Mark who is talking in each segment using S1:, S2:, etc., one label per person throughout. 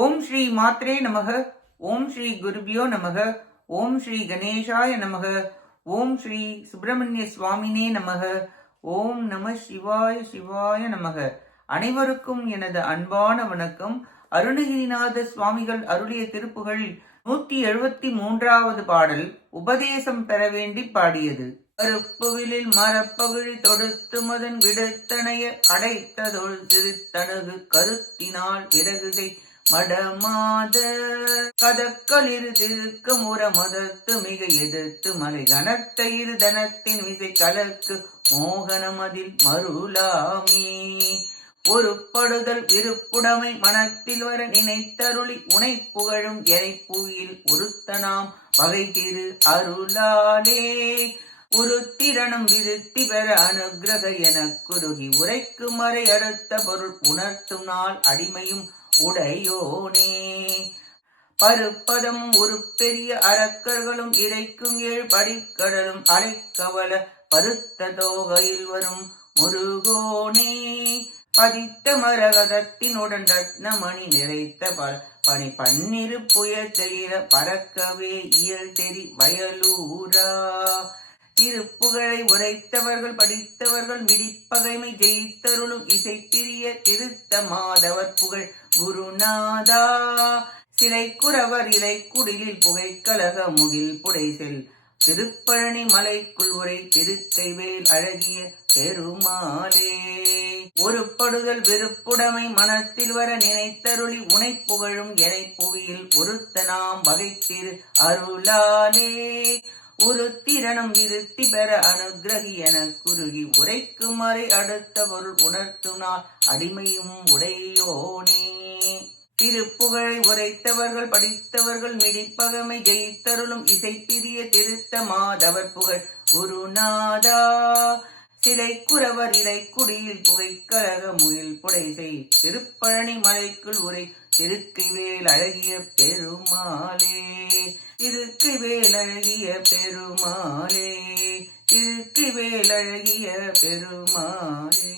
S1: ஓம் ஸ்ரீ மாத்ரே நமக ஓம் ஸ்ரீ குருபியோ நமக ஓம் ஸ்ரீ கணேசாய நமக ஓம் ஸ்ரீ சுப்பிரமணிய சுவாமினே நமக ஓம் நம சிவாய சிவாய நமக. அனைவருக்கும் எனது அன்பான வணக்கம். அருணகிரிநாத சுவாமிகள் அருளிய திருப்புகள் நூத்தி எழுபத்தி மூன்றாவது பாடல் உபதேசம் பெற வேண்டி பாடியது. கருப்புவிலில் மரப்பகுழி தொடுத்து மதன் விடுத்தனைய அடைத்ததொள் திருத்தனகு கருத்தினால் விறகுகை மடமாத கதக்களிரு திருக்க முற மதத்து மிக எதிர்த்து மலை கனத்த இரு தனத்தின் விசை கலக்கு மோகனமதில் மருளாமி. ஒரு படுதல் விருப்புடைமை மனத்தில் வர நினைத்தருளி உனை புகழும் எனை புவியில் ஒருத்தனாம் வகை திரு அருளாலே. ஒரு திறனும் விருத்தி பெற அனுகிரக எனக் குருகி உரைக்கு மறை அடுத்த பொருள் உணர்த்தும் நாள் அடிமையும் உடையோனே. பருப்பதம் ஒரு பெரிய அரக்கர்களும் இறைக்கும் ஏழு படிக்கடலும் அலைக்கவல பருத்த தோகையில் வரும் முருகோனே. பதித்த மரகதத்தினுடன் ரத்னமணி நிறைத்த பல பனி பன்னிரு புயற்செய்த பறக்கவே இயல் தெரி வயலூரா. திருப்புகழை உரைத்தவர்கள் படித்தவர்கள் மிடிப்பகைமை ஜெயித்தருளும் இசை சிலை இலை குடிலில் புகை கலக முகில் புடைசெல். திருப்பழனி மலைக்குள் உரை திருக்கை வேல் அழகிய பெருமாளே. ஒரு படுதல் வெறுப்புடைமை மனத்தில் வர நினைத்தருளி உனை புகழும் எனை புவியில் ஒருத்தனாம் வகைத்திரு அருளாலே. ஒரு திறனும் விருத்தி பெற அனுகிரகி என குறுகி உரைக்கும் அறை அடுத்த பொருள் உணர்த்தும் நாள் அடிமையும் உடையோனே. திருப்புகழை உரைத்த படித்தவர்கள் மிடிப்பகமை ஜெயித்தருளும் இசைப்பிரிய திருத்த மாதவர் புகழ். குருநாதா சிலை குறவர் இலை குடியில் புகைக்கழக முயல் புடைசை திருப்பழனி மலைக்குள் உரை திருக்கைவேல் அழகிய பெருமாளே. திருக்கைவேல் அழகிய பெருமாளே. திருக்கைவேல் அழகிய பெருமாளே.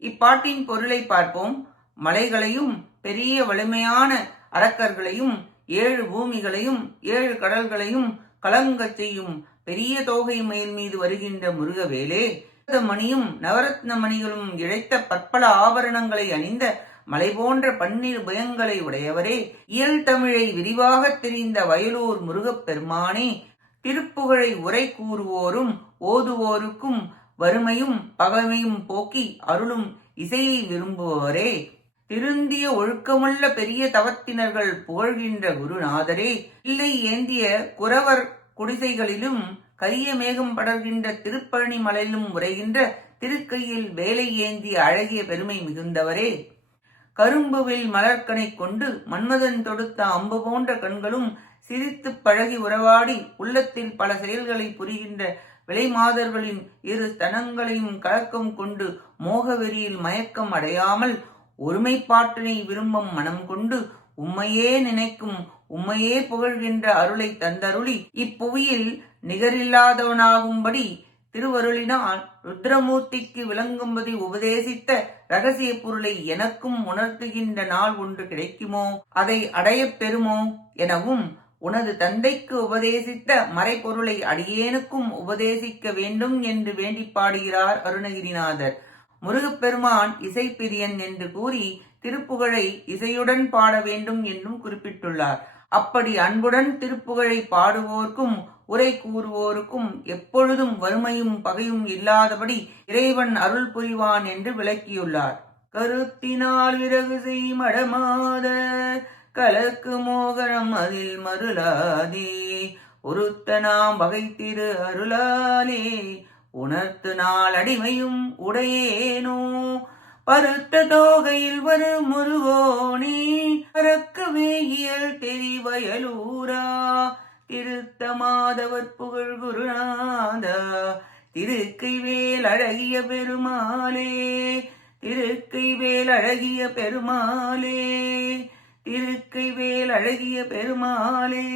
S1: இப்பாட்டின் பொருளை பார்ப்போம். மலைகளையும் பெரிய வலிமையான அரக்கர்களையும் ஏழு பூமிகளையும் ஏழு கடல்களையும் கலங்கச் செய்யும் பெரிய தோகை மயில் மீது வருகின்ற முருகவேலே மணியும் நவரத்ன மணிகளும் இழைத்த பற்பல ஆபரணங்களை அணிந்த மலை போன்ற பன்னிரு பயங்களை உடையவரே இயல் தமிழை விரிவாக தெரிந்த வயலூர் முருகப் பெருமானே திருப்புகழை உரை கூறுவோரும் ஓதுவோருக்கும் வறுமையும் பகைமையும் போக்கி அருளும் இசையை விரும்புவோரே. திருந்திய ஒழுக்கமுள்ள பெரிய தவத்தினர்கள் புகழ்கின்ற குருநாதரே. இல்லை ஏந்திய குறவர் குடிசைகளிலும் கரிய மேகம் படர்கின்ற திருப்பழனி மலையிலும் உரைகின்ற திருக்கையில் வேலை ஏந்திய அழகிய பெருமை மிகுந்தவரே. கரும்புவில் மலர்கனை கொண்டு மன்மதன் தொடுத்த அம்பு போன்ற கண்களும் சிரித்து பழகி உறவாடி உள்ளத்தில் பல செயல்களை புரிகின்ற விலை மாதர்களின் இரு ஸ்தனங்களையும் கலக்கம் கொண்டு மோகவெறியில் மயக்கம் அடையாமல் ஒருமைப்பாட்டினை விரும்பும் மனம் கொண்டு உம்மையே நினைக்கும் உம்மையே புகழ்கின்ற அருளை தந்தருளி இப்புவியில் நிகரில்லாதவனாகும்படி திருவருளினால் ருத்ரமூர்த்திக்கு விளங்கும்படி உபதேசித்த ரகசிய பொருளை எனக்கும் உணர்த்துகின்ற நாள் ஒன்று கிடைக்குமோ? அதை அடையப் பெறுமோ? எனவும் உனது தந்தைக்கு உபதேசித்த மறைப்பொருளை அடியேனுக்கும் உபதேசிக்க வேண்டும் என்று வேண்டி பாடுகிறார் அருணகிரிநாதர். முருகப்பெருமான் இசைப்பிரியன் என்று கூறி திருப்புகழை இசையுடன் பாட வேண்டும் என்றும் குறிப்பிட்டுள்ளார். அப்படி அன்புடன் திருப்புகழை பாடுவோர்க்கும் உரை கூறுவோருக்கும் எப்பொழுதும் வறுமையும் பகையும் இல்லாதபடி இறைவன் அருள் புரிவான் என்று விளக்கியுள்ளார். கருத்தினால் விறகு செய் மடமாத கலக்கு மோகனம் அதில் மருளாதே ஒருத்த நாம் வகைத்திரு அருளாலே உணர்த்து நாளடிமையும் உடையேனோ? பருத்த தோகையில் வரும் முருகோனே பறக்கவே வேகியல் தெரிவயலூரா? திருத்த மாதவர் புகழ் குருநாதா திருக்கை வேல் அழகிய பெருமாளே திருக்கை வேல் அழகிய பெருமாளே. திருக்கை வேல் அழகிய பெருமாளே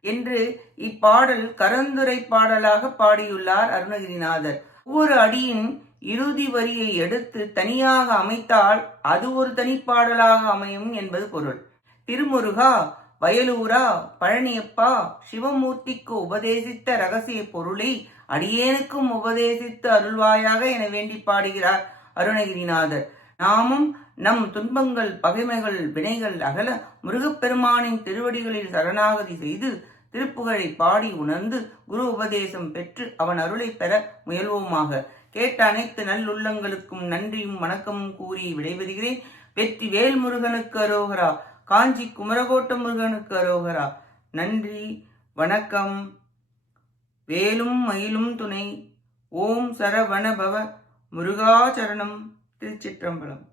S1: என்று இப்பாடல் கரந்துரை பாடலாக பாடியுள்ளார் அருணகிரிநாதர். ஒவ்வொரு அடியின் இறுதி வரியை எடுத்து தனியாக அமைத்தால் அது ஒரு தனிப்பாடலாக அமையும் என்பது பொருள். திருமுருகா வயலூரா பழனியப்பா சிவமூர்த்திக்கு உபதேசித்த ரகசிய பொருளை அடியேனுக்கும் உபதேசித்து அருள்வாயாக என வேண்டி பாடுகிறார் அருணகிரிநாதர். நாமும் நம் துன்பங்கள் பகைமைகள் வினைகள் அகல முருகப்பெருமானின் திருவடிகளில் சரணாகதி செய்து திருப்புகழை பாடி உணர்ந்து குரு உபதேசம் பெற்று அவன் அருளை பெற முயல்வோமாக. கேட்ட அனைத்து நல்லுள்ளங்களுக்கும் நன்றியும் வணக்கமும் கூறி விடைபெறுகிறேன். வெற்றி வேல் முருகனுக்கு அரோகரா. காஞ்சி குமரகோட்ட முருகனுக்கு அரோகரா. நன்றி வணக்கம். வேலும் மயிலும் துணை. ஓம் சரவணபவ முருகாச்சரணம் திருச்சிற்றம்பலம்.